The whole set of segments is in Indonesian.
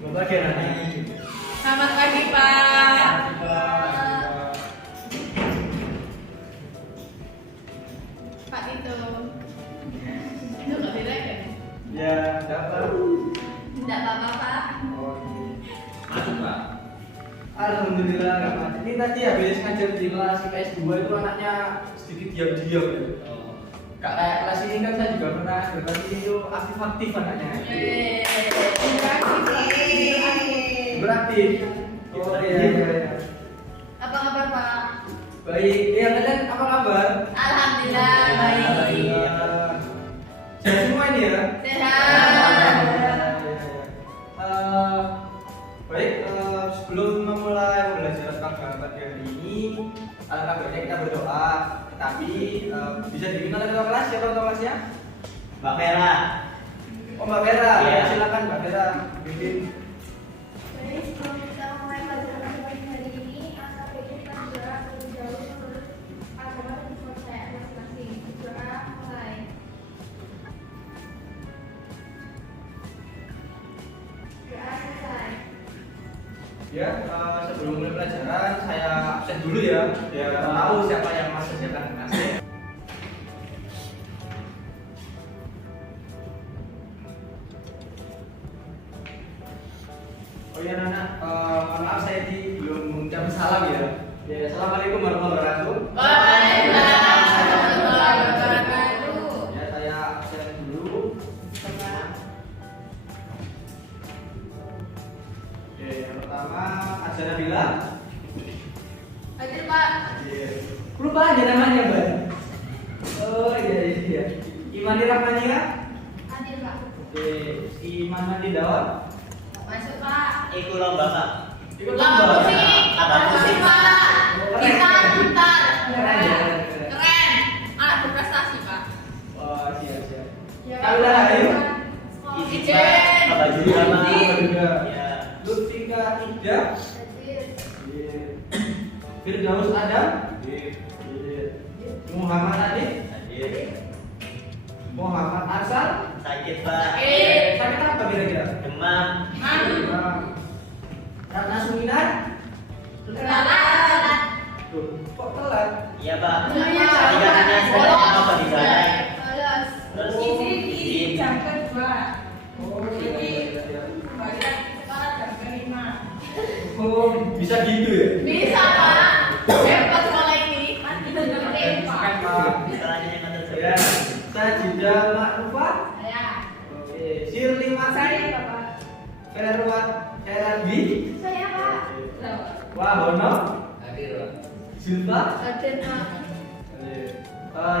Bapak Gerani. Selamat pagi, Pak. Pak itu. Itu nggak beda ya? Ya, dapat. Tidak apa-apa, Pak. Masuk, Pak. Alhamdulillah nggak mati. Ini tadi habis ngajar di kelas IPS 2 itu anaknya sedikit diam-diam ya. Kak kayak kelas ini kan saya juga pernah berarti itu aktif-aktif anaknya. Berarti. Oh iya. Apa kabar, Pak? Baik. Ya kalian apa kabar? Alhamdulillah baik. Alhamdulillah. Sehat semua ini ya? Sehat. Baik, sebelum memulai belajar kagak pada hari ini, alangkah baiknya kita berdoa. Tapi bisa diminta ketua kelas, siapa ketua kelasnya? Mbak Vera. Oh Mbak Vera, Iya. silakan Mbak Vera bimbing. Baik, sebelum kita mulai pelajaran pada pagi hari ini, alangkah baiknya kita berdoa terlebih dahulu menurut agama dan kepercayaan masing-masing. Berdoa mulai. Doa selesai. Ya, sebelum mulai pelajaran saya absen dulu ya, biar tahu siapa yang masuk siapa yang masuk. Oh iya Nana, mohon maaf saya belum mengucapkan salam ya. Ya, assalamualaikum warahmatullahi wabarakatuh. Waalaikumsalam warahmatullahi wabarakatuh. Ya, saya absen dulu. Oke, yang pertama Azza Nabila. Hadir, Pak. Lupa aja namanya, Mbak. Oh iya iya. Imani Rahmania. Hadir, Pak. Oke, Iman Mandi Dawan. Masuk, Pak. Ikut lomba, Pak. Ikut Lomba lomba. musik. Apa musik? Pak. Gitar, gitar. Keren ya, keren. Keren. Anak berprestasi, Pak. Wah, siap siap. Ya, Kalian ayo. Izin, Izin. Pak. Bapak juga, Pak. Bapak juga. Ya. Lutfika Ida. Hadir. Firdaus Adam. Muhammad Adit. Hadir. Muhammad Arsal. Sakit, Pak. Sakit. Sakit apa kira-kira? Demam. Ratna Suminar. Kenalan. Tuh, kok telat? Iya, Pak. Iya, Tadi katanya saya apa di sana? Balas. Terus Izin jam kedua. Oh, iya, iya, iya. Balik sekarang jam kelima. Oh, bisa gitu ya? Bisa, Pak. Hebat sekolah ini. Keren, Pak. Misalnya yang ada Ya, Sajida Ma'rufah. Saya. Oke, Shirley Masari. Bapak. Ferwat Herandi. Saya, Pak. Wahono. Zulfa. Hadir, Pak.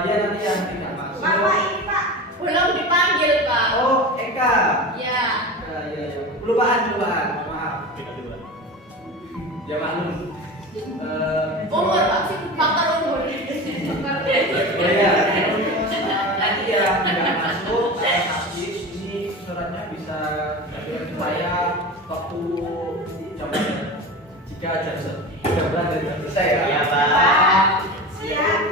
Ya nanti yang tidak masuk. Bapak ini, Pak. Belum dipanggil, Pak. Oh, Eka. Ya. Ya. Kelupaan. Maaf. Ya maklum. Umur, Pak. Faktor umur. Oh ya, nanti yang tidak masuk tapi ini suratnya bisa dikirim ke saya waktu jam jika jam sudah dari jam selesai ya. Iya, Pak. Siap.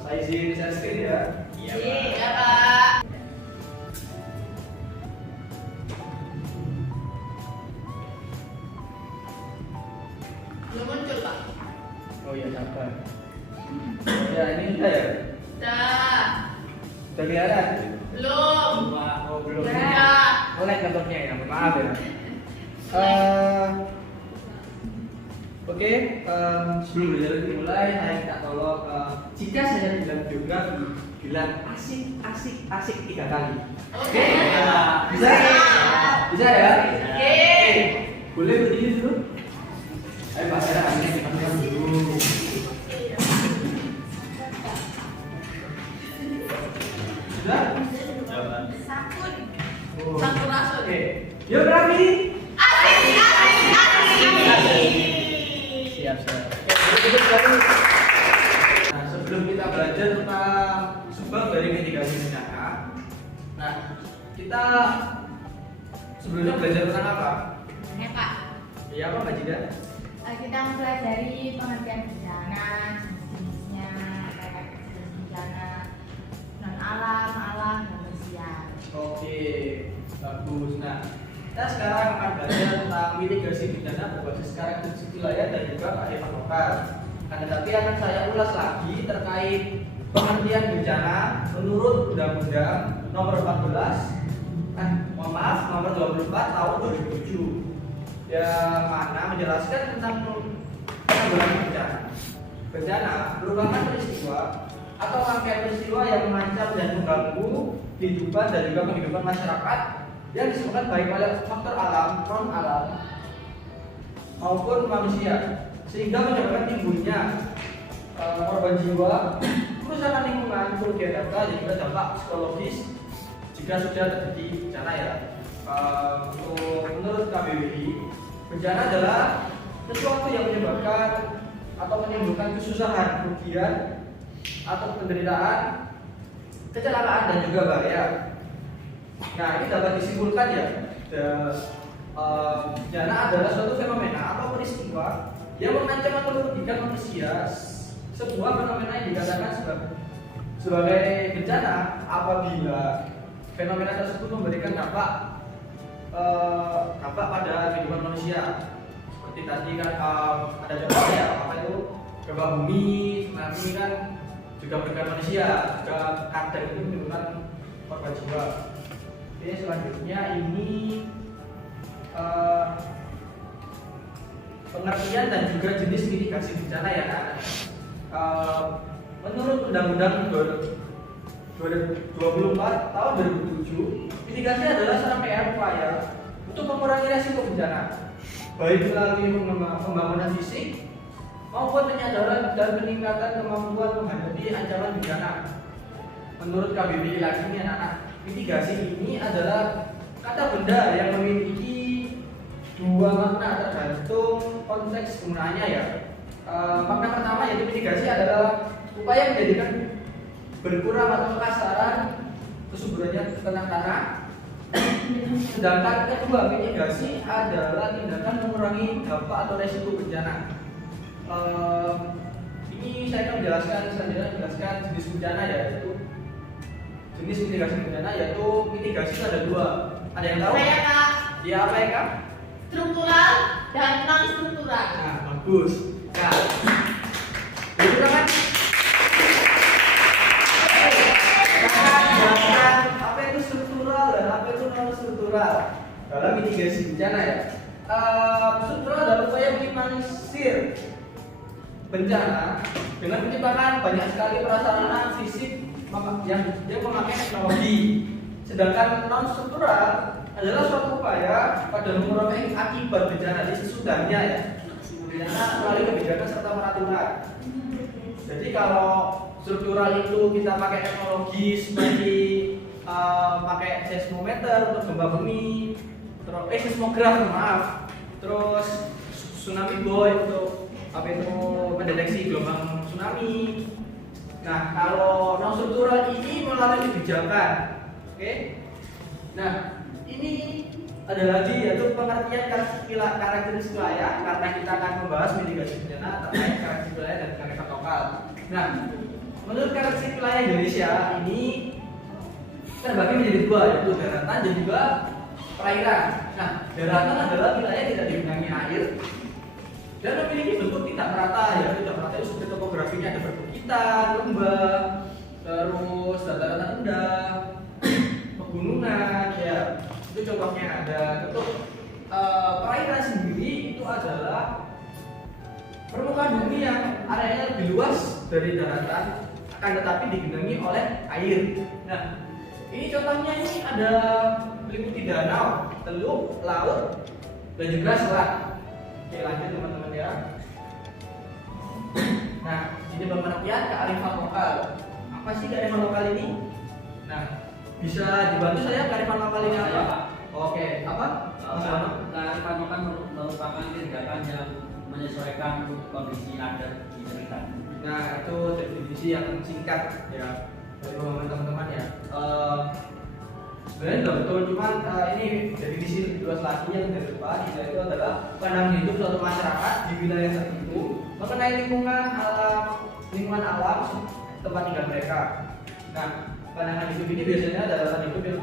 Saya izin share screen ya. Iya, Pak. Iya, Pak. Belum muncul, Pak. Oh iya sabar. Ya ini udah ya. Dah. Udah kelihatan. Belum. Oh belum. Udah. Oleh kantornya ya, mohon maaf ya. Oke, sebelum belajar dimulai, saya minta tolong jika saya bilang geografi, bilang asik 3 kali. Oke. Bisa? Bisa ya? Oke. Boleh berdiri dulu? Ayo Pak, saya ambil teman-teman dulu. Sudah? Ya, Pak. Sakun. Oh. Sampurasun. Oke, geografi. Siap. Nah, sebelum kita belajar tentang sebab dari mitigasi bencana, nah kita sebelumnya belajar tentang apa? Ya, Pak. Ya apa Mbak Jida? Kita mempelajari pengertian bencana, jenisnya, kayak bencana non alam, alam, dan manusia. Oke, bagus. Nah, Kita sekarang akan belajar tentang mitigasi bencana berbasis karakteristik wilayah dan juga kearifan lokal. Akan tetapi akan saya ulas lagi terkait pengertian bencana menurut Undang-Undang Nomor 24 tahun 2007 yang mana menjelaskan tentang penanggulangan bencana. Bencana merupakan peristiwa atau rangkaian peristiwa yang mengancam dan mengganggu kehidupan dan juga kehidupan masyarakat yang disebabkan baik oleh faktor alam, non alam maupun manusia, sehingga menyebabkan timbulnya korban jiwa, kerusakan lingkungan, kerugian harta, dan juga dampak psikologis jika sudah terjadi bencana ya. Menurut KBBI, bencana adalah sesuatu yang menyebabkan atau menimbulkan kesusahan, kerugian atau penderitaan, kecelakaan dan juga bahaya. Nah, ini dapat disimpulkan ya, bencana adalah suatu fenomena atau peristiwa yang mengancam atau merugikan manusia. Sebuah fenomena yang dikatakan sebagai bencana apabila fenomena tersebut memberikan dampak pada kehidupan manusia. Seperti tadi kan ada contohnya apa itu gempa bumi, tsunami kan juga merugikan manusia, juga kadang itu menimbulkan korban jiwa. Oke, selanjutnya ini pengertian dan juga jenis mitigasi bencana ya kan. Menurut Undang-Undang 24 tahun 2007, mitigasi adalah serangkaian upaya untuk mengurangi resiko bencana, baik melalui pembangunan fisik maupun penyadaran dan peningkatan kemampuan menghadapi ancaman bencana. Menurut KBBI lagi nih anak-anak, mitigasi ini adalah kata benda yang memiliki dua makna tergantung konteks penggunaannya ya. Makna pertama yaitu mitigasi adalah upaya menjadikan berkurang atau kasaran kesuburannya tanah. Sedangkan kedua, mitigasi adalah tindakan mengurangi dampak atau resiko bencana. Ini saya akan menjelaskan jenis bencana yaitu jenis mitigasi bencana yaitu mitigasi itu ada dua. Ada yang tahu? Saya Kak. Ya apa ya Kak? Struktural dan non struktural. Nah bagus. Kak. Itu kan? Apa itu struktural dan apa itu non struktural dalam mitigasi bencana ya? Struktural adalah upaya minimalisir bencana dengan menciptakan banyak sekali prasarana fisik yang memakai teknologi. Sedangkan non struktural adalah suatu upaya pada mengurangi akibat bencana di sesudahnya ya, bencana melalui kebijakan serta peraturan. Jadi kalau struktural itu kita pakai teknologi seperti pakai seismometer untuk gempa bumi, terus seismograf terus tsunami boy untuk apa itu mendeteksi gelombang tsunami. Nah kalau non struktural ini melalui kebijakan, oke? Nah ini ada lagi yaitu pengertian karakteristik wilayah, karena kita akan membahas mitigasi bencana terkait karakteristik wilayah dan kearifan lokal. Nah menurut karakteristik wilayah Indonesia ini terbagi menjadi dua yaitu daratan dan juga perairan. Nah daratan adalah wilayah yang tidak digenangi air dan memiliki bentuk tidak merata ya, tidak merata itu seperti topografinya ada perbukitan, lembah, terus dataran rendah, pegunungan ya, itu contohnya ada. Untuk perairan sendiri itu adalah permukaan bumi yang areanya lebih luas dari daratan akan tetapi digenangi oleh air. Nah ini contohnya ini ada meliputi danau, teluk, laut, dan juga selat. Oke lanjut teman-teman ya. Nah ini pengertian kearifan lokal. Apa sih kearifan lokal ini? Nah bisa dibantu saya kearifan lokal ini apa? Oke apa? Kearifan lokal merupakan tindakan yang menyesuaikan kondisi adat di sekitar. Nah itu definisi yang singkat ya dari teman-teman ya. Sebenarnya sudah betul, cuman ini definisi lebih luas lagi yang terdepan yaitu adalah pandangan hidup suatu masyarakat di wilayah tertentu mengenai lingkungan alam tempat tinggal mereka. Nah pandangan hidup ini biasanya adalah hidup yang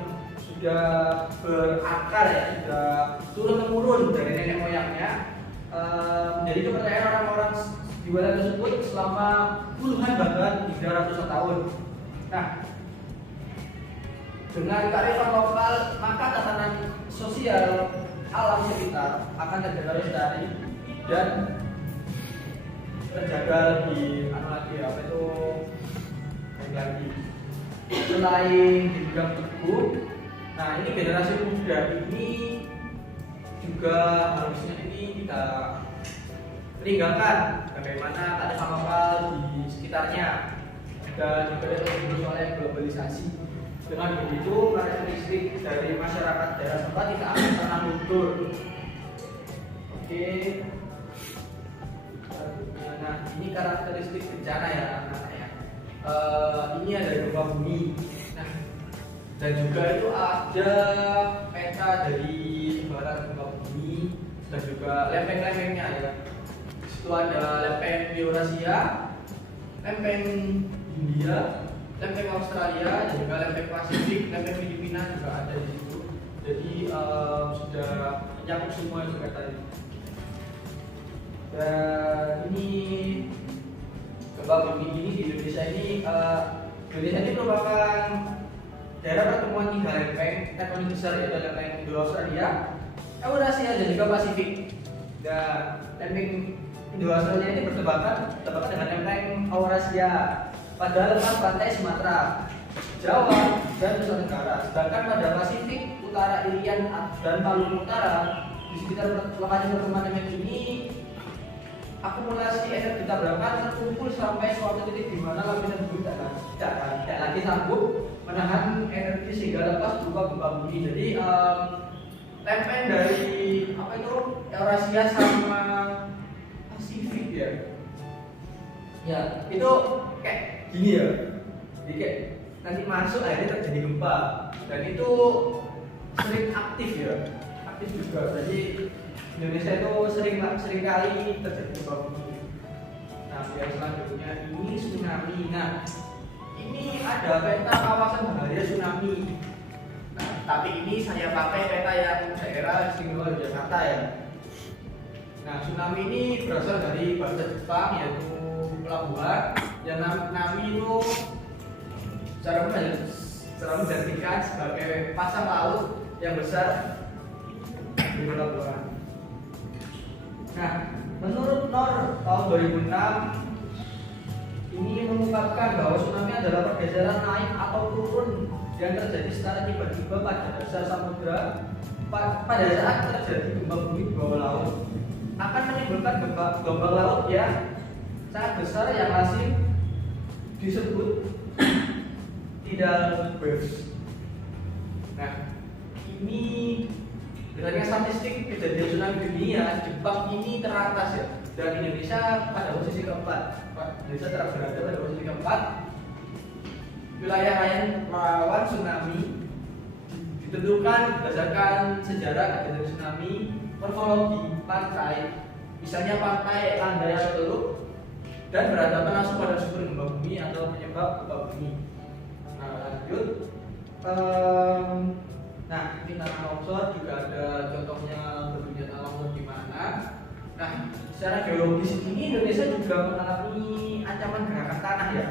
sudah berakar ya, sudah turun temurun dari nenek moyangnya. Jadi kepercayaan orang-orang di wilayah tersebut selama puluhan bahkan hingga ratusan tahun. Nah, dengan kearifan lokal maka tatanan sosial alam sekitar akan terjaga lestari dan terjaga lebih apa itu baik lagi. Selain dipegang teguh, nah ini generasi muda ini juga harusnya ini kita meninggalkan bagaimana keadaan lokal di sekitarnya dan juga terus oleh globalisasi. Dengan begitu karakteristik dari masyarakat daerah tempat tidak akan pernah luntur. Oke. Nah ini karakteristik bencana ya anak-anak ya. Ini ada gempa bumi. Nah, dan juga itu ada peta dari sebaran gempa bumi dan juga lempeng-lempengnya ya. Di situ ada lempeng Eurasia, lempeng India, lempeng Australia, dan juga lempeng Pasifik, lempeng Filipina juga ada di situ. Jadi sudah mencakup semua itu tadi. Dan ini gempa bumi ini di Indonesia ini merupakan daerah pertemuan tiga lempeng tektonik besar yaitu lempeng Indo-Australia, Eurasia dan juga Pasifik. Dan lempeng Indo-Australia ini bertebakan dengan lempeng Eurasia pada lepas pantai Sumatera, Jawa, dan Nusa Tenggara. Sedangkan pada Pasifik, Utara Irian dan Palu Utara di sekitar lokasi pertemuan lempeng ini akumulasi energi tabrakan terkumpul sampai suatu titik di mana lapisan bumi tidak lagi sanggup menahan energi sehingga lepas berupa gempa bumi. Jadi lempeng dari apa itu Eurasia sama Pasifik ya. Ya itu kayak gini ya. Jadi kayak nanti masuk akhirnya terjadi gempa dan itu sering aktif ya. Aktif juga. Jadi Indonesia itu sering kali terjadi gempa bumi. Nah, yang selanjutnya ini tsunami. Nah, ini ada peta kawasan bahaya tsunami. Nah, tapi ini saya pakai peta yang daerah istimewa Yogyakarta ya. Nah, tsunami ini berasal dari bahasa Jepang yaitu pelabuhan. Yang nami itu secara menjadikan sebagai pasang laut yang besar di pelabuhan. Nah, menurut NOR tahun 2006 ini mengungkapkan bahwa tsunami adalah pergeseran naik atau turun yang terjadi secara tiba-tiba pada dasar samudra pada saat terjadi gempa bumi di bawah laut akan menimbulkan gelombang laut yang sangat besar yang masih disebut tidal waves. Nah, ini berdasarkan statistik kejadian tsunami dunia, Jepang ini teratas ya, dan Indonesia pada posisi keempat. Indonesia berada pada posisi keempat. Wilayah lain rawan tsunami ditentukan berdasarkan sejarah kejadian tsunami, morfologi pantai, misalnya pantai landai atau teluk, dan berhadapan langsung pada sumber gempa bumi atau penyebab gempa bumi. Nah, lanjut. Nah, ini tanah longsor juga ada contohnya bentuknya tanah longsor di mana. Nah, secara geologis ini Indonesia juga mengalami ancaman gerakan tanah ya,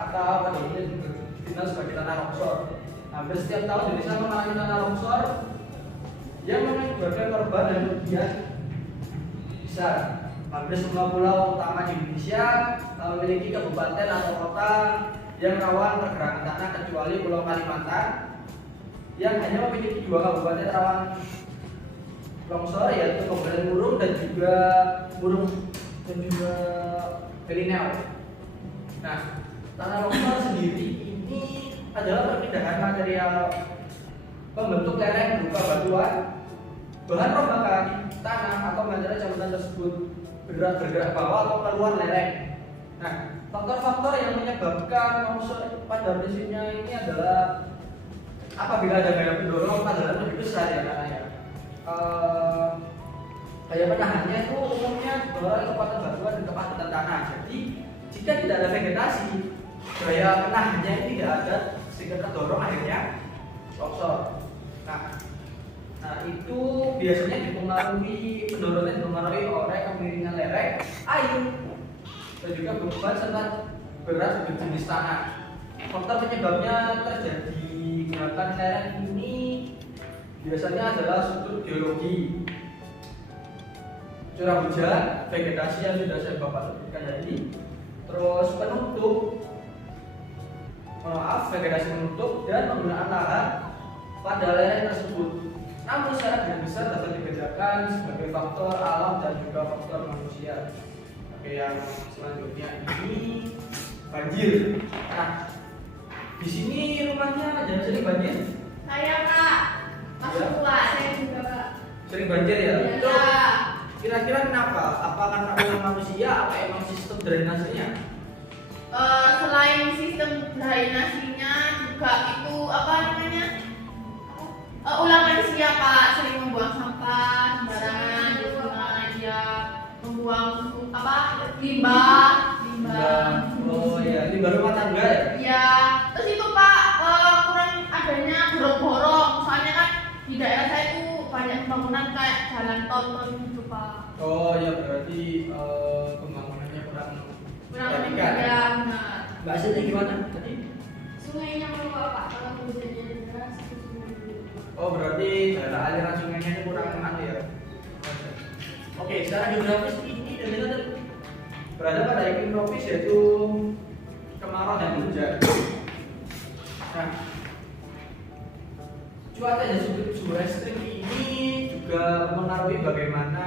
atau apa nih? Ini dikenal sebagai tanah longsor. Hampir setiap tahun Indonesia mengalami tanah longsor yang mengakibatkan korban dan kerugian besar. Hampir semua pulau utama di Indonesia memiliki kabupaten atau kota yang rawan pergerakan tanah kecuali Pulau Kalimantan yang hanya memiliki 2 kabupaten rawan longsor yaitu Kabupaten Murung dan juga Belineo. Nah, tanah longsor sendiri ini adalah perpindahan material pembentuk lereng berupa batuan, bahan rombakan tanah atau material campuran tersebut bergerak bawah atau keluar lereng. Nah, faktor-faktor yang menyebabkan longsor pada prinsipnya ini adalah apabila ada gaya pendorong pada lebih besar ya karena gaya penahannya itu umumnya didorong kekuatan batuan dan kepadatan tanah. Jadi jika tidak ada vegetasi, gaya penahannya ini tidak ada sehingga terdorong akhirnya longsor. Nah, itu biasanya dipengaruhi oleh kemiringan lereng, air, dan juga beban serta berat berjenis tanah. Faktor penyebabnya terjadi gerakan lereng ini biasanya adalah struktur geologi, curah hujan, vegetasi yang sudah saya bapak sebutkan tadi, terus vegetasi penutup dan penggunaan lahan pada lereng tersebut. Namun secara garis besar dapat dibedakan sebagai faktor alam dan juga faktor manusia. Oke, yang selanjutnya ini banjir. Nah, di sini rumahnya jangan sering banjir. Saya Kak, masuk Ya. kuat. Saya juga Kak. Sering banjir ya. Itu Ya. kira-kira kenapa? Apa karena ulah manusia? Apa emang sistem drainasenya? Selain sistem drainasinya juga itu apa namanya? Ulah manusia Kak, sering membuang sampah sembarangan di sungai, ya membuang limbah. Oh iya, limbah rumah tangga ya. Ya, terus itu Pak kurang adanya gorong-gorong. Soalnya kan di daerah saya itu banyak pembangunan kayak jalan tol gitu Pak. Oh ya, berarti pembangunannya kurang Kurang perhatikan. ya, benar. Mbak Siti gimana tadi? Sungainya meluap Pak, kalau hujannya deras itu sungai meluap. Oh, berarti daerah aliran sungainya ini kurang anu ya. Oke, secara geografis ini dan kita berada pada iklim tropis yaitu kemarau dan hujan. Nah, cuaca yang suhu ekstrim ini juga mempengaruhi bagaimana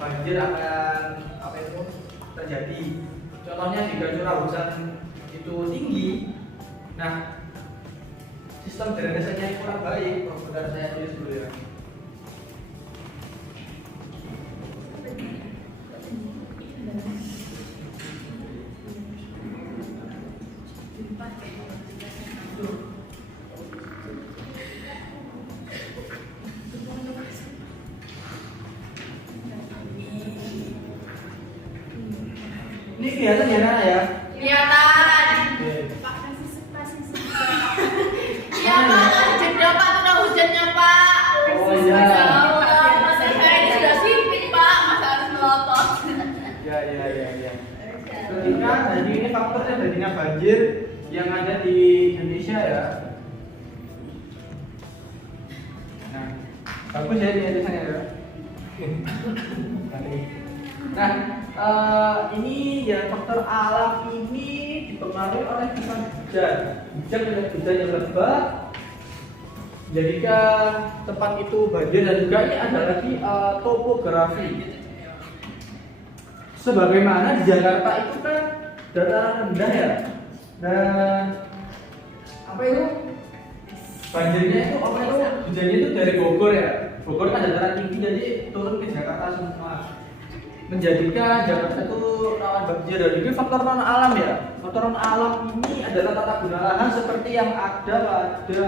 banjir akan terjadi. Contohnya jika curah hujan itu tinggi, nah sistem drainasenya kurang baik. Bentar saya tulis dulu ya. Ini kelihatan ya Nana ya? Kelihatan. Oke. Pak kasih Iya Pak, jam berapa curah hujannya Pak? Oh, iya. Masa saya ini sudah sipit Pak, masa harus melotot. Ya. Ketika jadi ini faktor terjadinya banjir yang ada di Indonesia ya. Nah, bagus ya ini tulisannya ya. Nah, ini ya faktor alam ini dipengaruhi oleh curah hujan. Hujan yang lebat, jadikan tempat itu banjir dan juga ini ada lagi topografi. Sebagaimana di Jakarta itu kan dataran rendah ya, dan apa itu banjirnya itu hujannya itu dari Bogor ya. Bogor kan dataran tinggi jadi turun ke Jakarta semua, menjadikan Jakarta itu rawan banjir. Dan ini faktor non alam ya. Faktor non alam ini adalah tata guna lahan seperti yang ada pada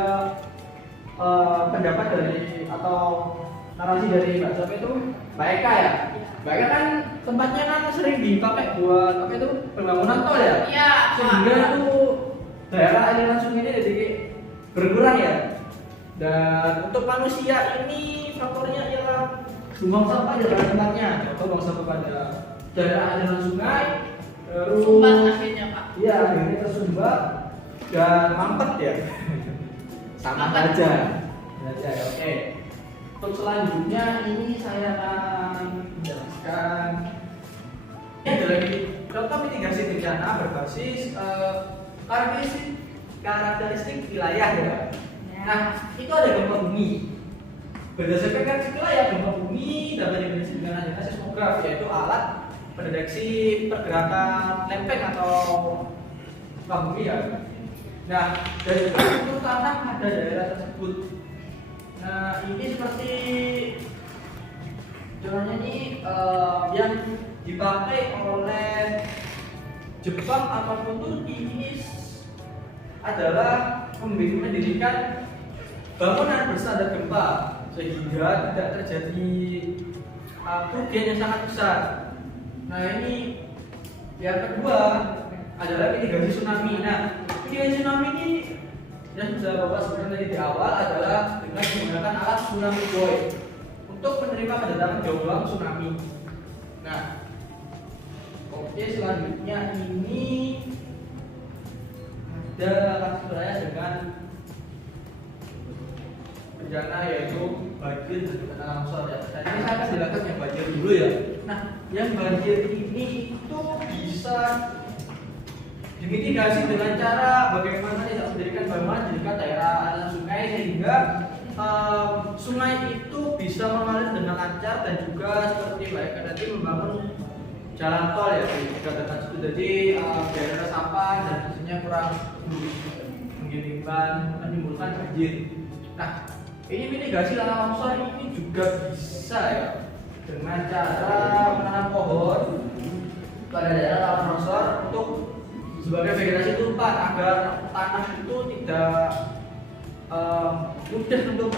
pendapat dari atau narasi dari Mbak siapa itu? Mbak Eka ya. Mbak Eka kan tempatnya kan sering dipakai buat apa itu pembangunan tol ya. Iya, Sehingga itu daerah aliran sungai ini jadi berkurang ya. Dan untuk manusia ini faktornya ialah buang sampah di dalam tempatnya. Contoh buang sampah pada daerah aliran sungai, terus sumbat akhirnya Pak. iya akhirnya tersumbat dan mampet ya. Sama saja. Ya, oke. Untuk selanjutnya ini saya akan menjelaskan ini adalah contoh mitigasi bencana berbasis karakteristik wilayah ya. Nah, itu ada gempa bumi. Berdasarkan karakteristik wilayah, gempa bumi dapat dideteksi dengan adanya seismograf, yaitu alat pendeteksi pergerakan lempeng atau gempa bumi ya. Nah, dari struktur tanah pada daerah tersebut. Nah, ini seperti contohnya ini yang dipakai oleh Jepang ataupun Turki ini adalah mendirikan bangunan berstandar gempa sehingga tidak terjadi kerugian yang sangat besar. Nah, ini yang kedua adalah mitigasi tsunami. Nah, mitigasi tsunami ini yang sudah Bapak sebutkan tadi di awal adalah dengan menggunakan alat tsunami buoy untuk menerima kedatangan gelombang tsunami. Nah, oke, selanjutnya ini ada kasus wilayah dengan bencana yaitu banjir dan bencana longsor ya. Nah, ini saya akan jelaskan yang banjir dulu ya. Nah, yang banjir ini itu bisa dimitigasi dengan cara bagaimana tidak mendirikan bangunan di dekat daerah aliran sungai sehingga sungai itu bisa mengalir dengan lancar dan juga seperti baik nanti membangun jalan tol ya di dekat situ. Jadi daerah resapan dan biasanya kurang menimbulkan banjir. Nah, ini mitigasi tanah longsor ini juga bisa ya dengan cara menanam pohon pada daerah tanah longsor untuk sebagai vegetasi tumpah agar tanah itu tidak mudah untuk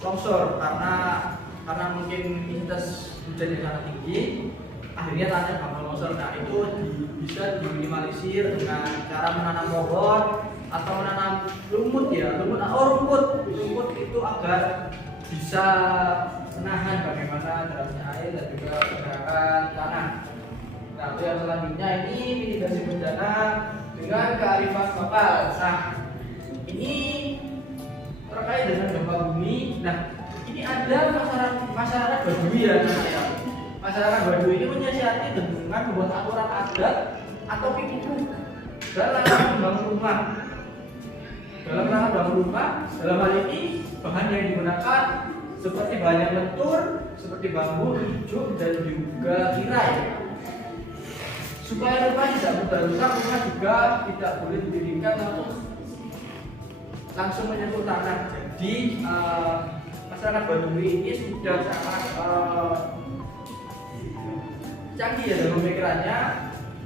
longsor karena mungkin intensitas hujan yang sangat tinggi akhirnya tanahnya gampang longsor. Nah, itu bisa diminimalisir dengan cara menanam pohon atau menanam rumput ya, rumput itu agar bisa menahan bagaimana derasnya air dan juga pergerakan tanah. Nah, untuk yang selanjutnya ini mitigasi bencana dengan kearifan lokal. Nah, ini terkait dengan gempa bumi. Nah, ini ada masyarakat Baduy ya, masyarakat Baduy ini menyiasati dengan membuat aturan adat atau piknik dalam rangka membangun rumah. Dalam hal ini bahan yang digunakan seperti bahan yang lentur, seperti bambu, ijuk dan juga tirai. Supaya rumah tidak mudah rusak, rumah juga tidak boleh didirikan langsung menyentuh tanah. Jadi masyarakat Baduy ini sudah sangat canggih ya dalam pemikirannya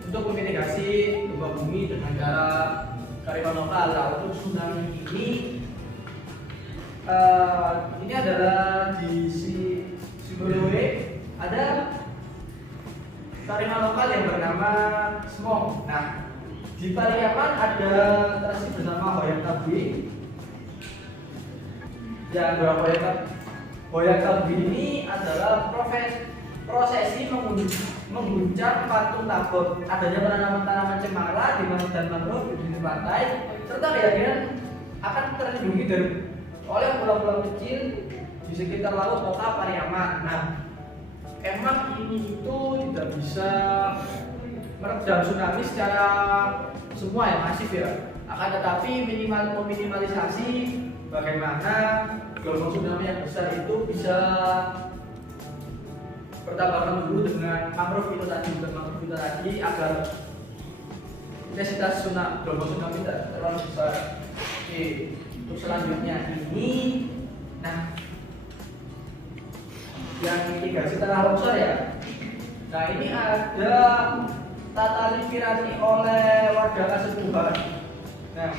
untuk memitigasi gempa bumi dengan cara kearifan lokal. Nah, untuk tsunami ini adalah di Sibolue ada kearifan lokal yang bernama Smog. Nah, di Pariaman ada tradisi bersama Hoyang Tabi. Yang Hoyang Tabi ini adalah prosesi mengguncang patung tabur, adanya penanaman-tanaman cemara di dan mangrove di sisi pantai, serta keyakinan akan terlindungi oleh pulau-pulau kecil di sekitar laut kota Pariaman. Nah, emang ini itu tidak bisa meredam tsunami secara semua ya, masif ya. Akan tetapi meminimalisasi bagaimana gelombang tsunami yang besar itu bisa bertabrakan dulu dengan mangrove itu tadi agar intensitas gelombang tsunami tidak terlalu besar. Oke, untuk selanjutnya ini, nah, yang mitigasi tanah longsor ya. Nah, ini ada tata limpirani oleh warga Kasepuhan. Nah,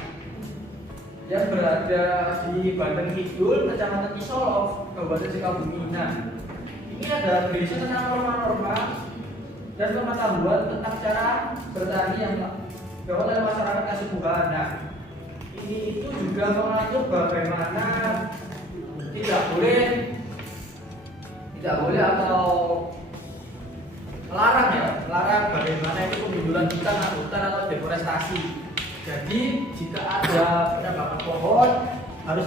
yang berada di Banten Kidul, Kecamatan Isolo, Kabupaten Sukabumi. Nah, ini ada berisi tentang norma-norma dan pengetahuan tentang cara bertani yang dilakukan oleh masyarakat Kasepuhan. Nah, ini itu juga mengatur bagaimana tidak boleh atau melarang bagaimana itu penggundulan hutan atau deforestasi. Jadi jika ada penebangan pohon harus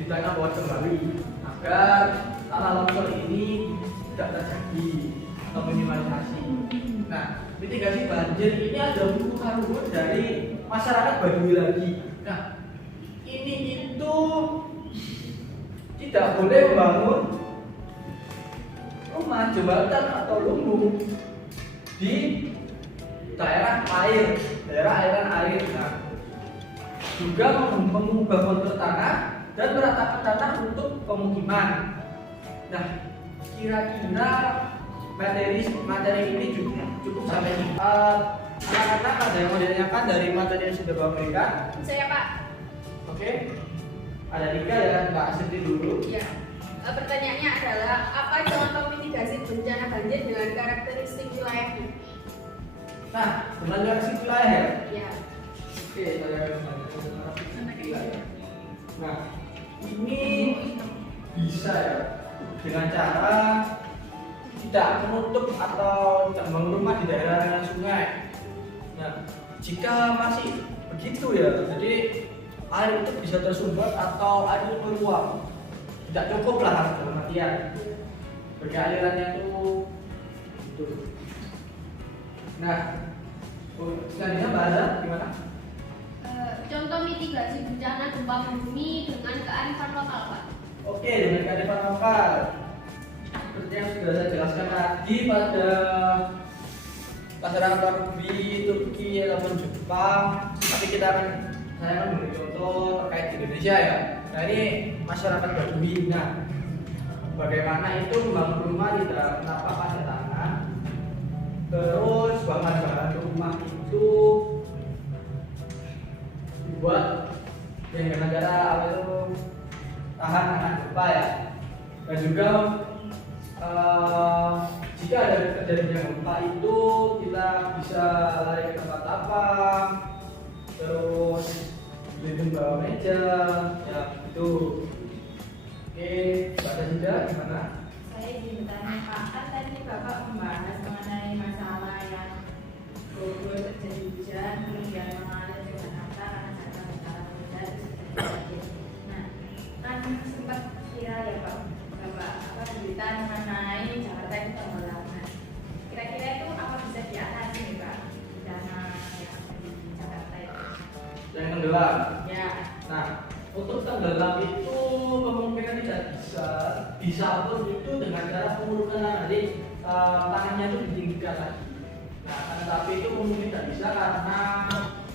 ditanam pohon kembali agar tanah longsor ini tidak terjadi atau minimalisasi. Nah, mitigasi banjir ini ada ruhun dari masyarakat Baduy lagi. Nah, ini itu tidak boleh membangun rumah, jembatan atau lumbung di daerah aliran air. Nah, juga mengubah kontur tanah dan meratakan tanah untuk pemukiman. Nah, kira-kira materi ini cukup sampai ini. Anak-anak ada yang mau ditanyakan dari materi yang sudah Bapak berikan? Saya Pak. Oke. Ada 3 ya, Mbak Asri dulu. Ya. Pertanyaannya adalah apa contoh mitigasi bencana banjir dengan karakteristik wilayah? Nah, dengan karakteristik wilayah ya. Ya. Oke, saya lah ya. Nah, ini bisa ya dengan cara tidak menutup atau tidak membangun rumah di daerah aliran sungai. Nah, jika masih begitu ya, jadi air itu bisa tersumbat atau air itu meluap. Tidak cukup lah dalam artian bagi alirannya itu. Nah, selanjutnya Mbak Azhar gimana? Contoh mitigasi bencana gempa bumi dengan kearifan lokal, Pak. Oke, dengan kearifan lokal. Seperti yang sudah saya jelaskan tadi pada masyarakat luar negeri, Turki ataupun Jepang, tapi saya akan memberi contoh terkait di Indonesia ya. Nah ini masyarakat Badui. Nah, bagaimana itu membangun rumah tidak menapak pada tanah. Terus bahan-bahan rumah itu dibuat dengan cara apa itu tahan akan gempa ya. Dan juga jika ada kejadian gempa itu kita bisa lari ke tempat lapang, terus berlindung bawah meja, ya itu. Oke, Mbak Zida gimana? Saya ingin bertanya Pak, kan tadi Bapak membahas mengenai masalah yang gugur terjadi hujan, kemudian mengalir dengan harta karena jatuh bencana hujan itu terjadi banjir. Nah, kan sempat viral ya Pak, Bapak berita mengenai Jakarta itu tenggelam. Nah, kira-kira itu apa bisa diatasi nih Pak, bencana yang ada di Jakarta itu? Yang tenggelam. Ya. Nah, untuk tenggelam itu kemungkinan tidak bisa pun itu dengan cara pengurukan, jadi tanahnya itu ditinggikan lagi. Nah, tetapi itu mungkin tidak bisa karena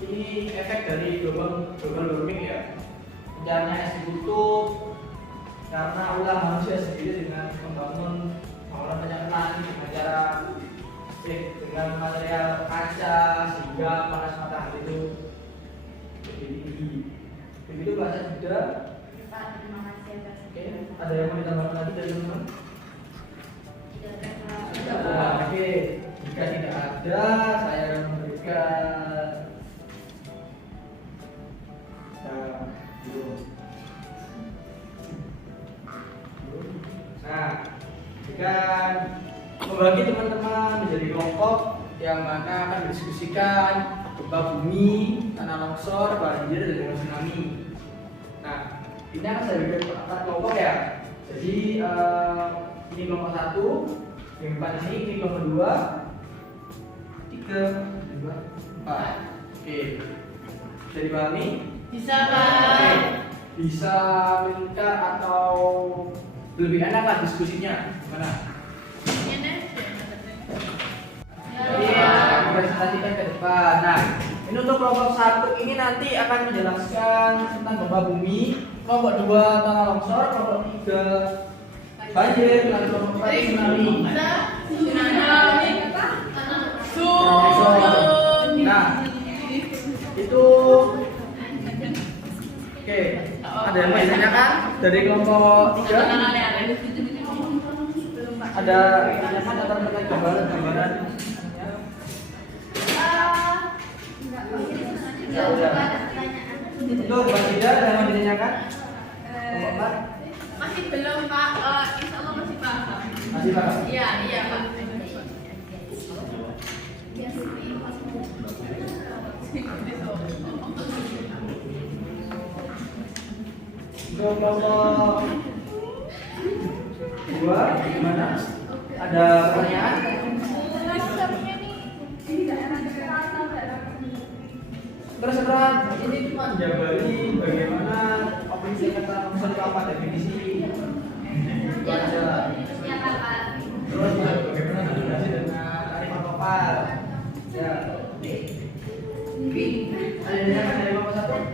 ini efek dari global warming ya. Rencananya es ditutup karena ulah manusia sendiri dengan membangun bangunan penyampaian dengan cara dengan material kaca sehingga panas matahari itu lebih tinggi. Begitu bahasa sudah. Pak, terima kasih atas. Oke, ada yang mau ditambahkan lagi dari teman-teman? Tidak ada. Nah, oke, jika tidak ada, saya akan memberikan. Nah, jika membagi teman-teman menjadi kelompok yang mana akan didiskusikan gempa bumi, tanah longsor, banjir, dan juga tsunami. Nah, ini akan saya berikan empat kelompok ya. Jadi ini kelompok 1, yang depan ini kelompok 2, 3, 2, 4. Oke, bisa dipahami? Bisa Oke. Pak. Bisa meningkat atau lebih enak lah diskusinya gimana? Ini Iya, aku presentasikan ke depan. Nah, ini untuk kelompok 1 ini nanti akan menjelaskan tentang gempa bumi, kelompok 2 tanah longsor, kelompok 3 banjir, dan kelompok 4 tsunami. tsunami Longsor. Nah, itu oke. Ada yang mau ditanyakan dari kelompok 3? Ada pertanyaan atau gambaran? Untuk Mbak Ida ada yang mau ditanyakan? Kelompok 4? masih belum Pak. Insya Allah masih paham. Masih paham? Iya Pak. Untuk kelompok 2 gimana? Ada pertanyaan? Terserah, ini cuma jabari bagaimana opini kata longsor itu apa definisi itu aja. Terus bagaimana komunikasi dengan tarif lokal. Ya. Ada yang ditanyakan dari kelompok 1?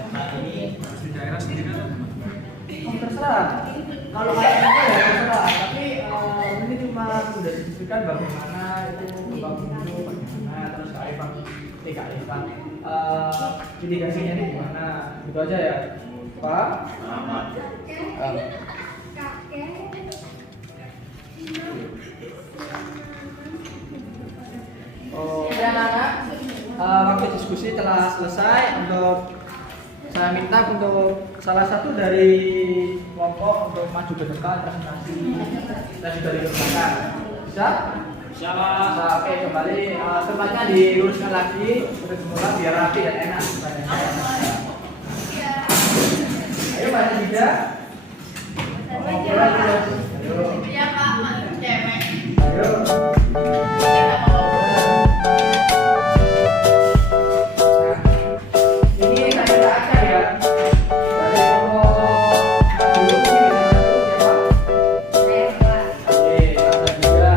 Saat ini di daerah sendiri kan Oh, terserah. Kalau kayak apa ya terserah. Tapi ini cuma sudah disebutkan bagaimana itu membangun itu bagaimana terus kearifan mitigasinya ini gimana. Gitu aja ya. Pak. aman. Oke anak-anak, waktu diskusi telah selesai. Untuk saya minta untuk salah satu dari kelompok untuk maju ke depan presentasi dan sudah dipersilakan. Bisa? Bisa Pak. Bisa, oke kembali tempatnya diluruskan lagi seperti semula biar rapi dan enak. Ayo Mbak Nida. Ayo. Iya Pak, masuk cewek. Ayo. Ini saya minta aja ya. Dari kelompok dulu ini bisa dulu ya Pak. Oke, ada juga.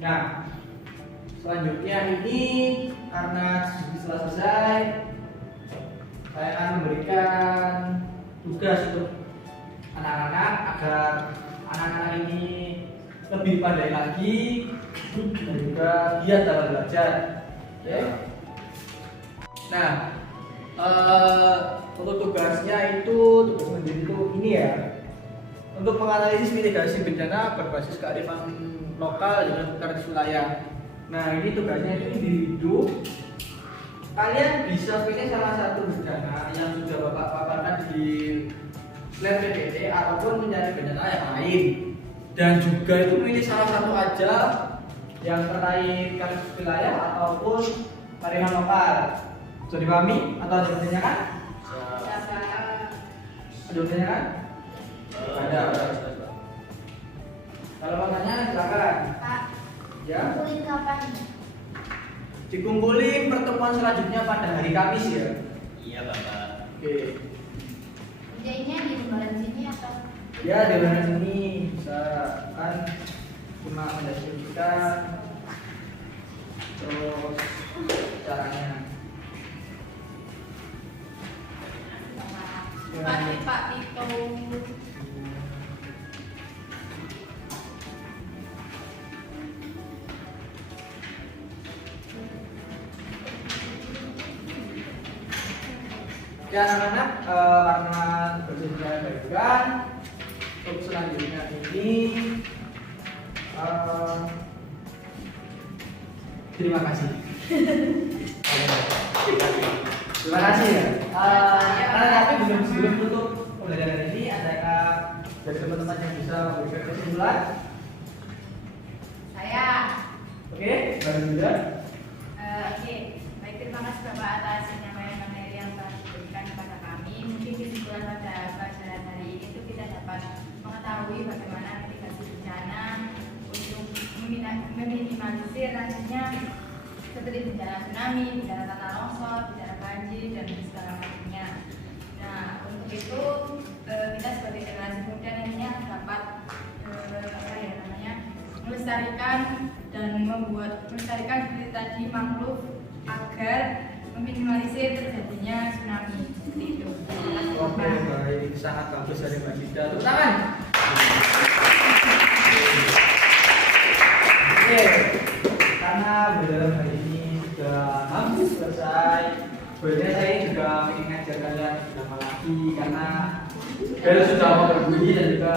Nah, selanjutnya ini karena setelah selesai, saya akan memberikan tugas untuk anak-anak agar anak-anak ini lebih pandai lagi dan juga giat dalam belajar. Oke. Nah, untuk tugasnya itu tugas mandiri itu ini ya, untuk menganalisis mitigasi bencana berbasis kearifan lokal dengan sekitar wilayah. Nah, ini tugasnya itu individu. Kalian bisa pilih salah satu bencana yang sudah Bapak paparkan di slide PPT ataupun mencari bencana yang lain. Dan juga itu pilih salah satu aja yang terkait kasus wilayah ataupun kearifan lokal. Sudah dipahami atau ada pertanyaan? Ada pertanyaan? Ada. Kalau mau tanya silakan. Pak, Ya. kumpulin kapan? Dikumpulin pertemuan selanjutnya pada hari Kamis ya. Iya Bapak. Oke. Kerjanya di lembaran sini atau? Ya di mana ini bisa kan cuma mendeskripsikan terus caranya. Pasti Pak Tito. Oke anak-anak, karena bersedia baikkan untuk selanjutnya ini terima kasih. Terima kasih ya. Tapi sebelum tutup pembelajaran ini, adakah dari teman-teman yang bisa memberikan kesimpulan? Saya. Oke, baru juga. Oke, baik, terima kasih Bapak atas penyampaian materi yang telah diberikan kepada kami. Mungkin kesimpulan pada pelajaran hari ini itu kita dapat mengetahui bagaimana mitigasi bencana untuk meminimalisir nantinya seperti bencana tsunami, bencana tanah longsor, bencana banjir dan segala macamnya. Nah, untuk itu kita sebagai generasi muda nantinya dapat melestarikan dan melestarikan seperti tadi makhluk agar meminimalisir terjadinya tsunami seperti itu. Oke, baik, sangat bagus dari Mbak Gita. Tepuk tangan. Oke, karena pembelajaran hari ini sudah hampir selesai. Sebenarnya saya juga ingin ngajak kalian lebih lama lagi karena bel sudah mau berbunyi dan juga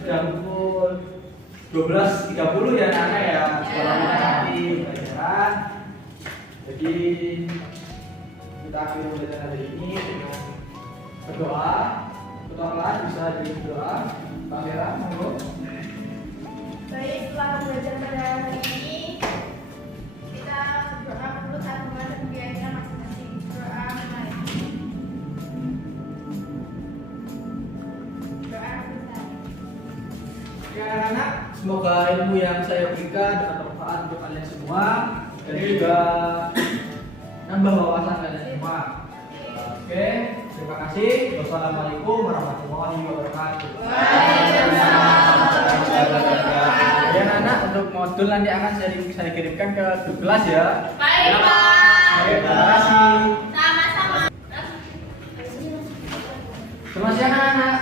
sudah pukul 12.30 ya anak ya. Sekolah nanti pelajaran. Jadi kita akhiri pembelajaran hari ini dengan berdoa. Ketua kelas bisa berdoa. Pak Vera, monggo. Baik, setelah belajar pada hari ini, kita berdoa menurut agama dan keyakinan masing-masing. Doa mulai. Doa kita. Oke anak-anak, semoga ilmu yang saya berikan dapat bermanfaat untuk kalian semua dan juga nambah wawasan kalian semua. Oke, terima kasih. Wassalamualaikum warahmatullahi wabarakatuh. Ya anak, untuk modul nanti akan saya kirimkan ke grup kelas ya. Baik, Pak. Oke, terima kasih. Sama-sama. Selamat siang anak-anak.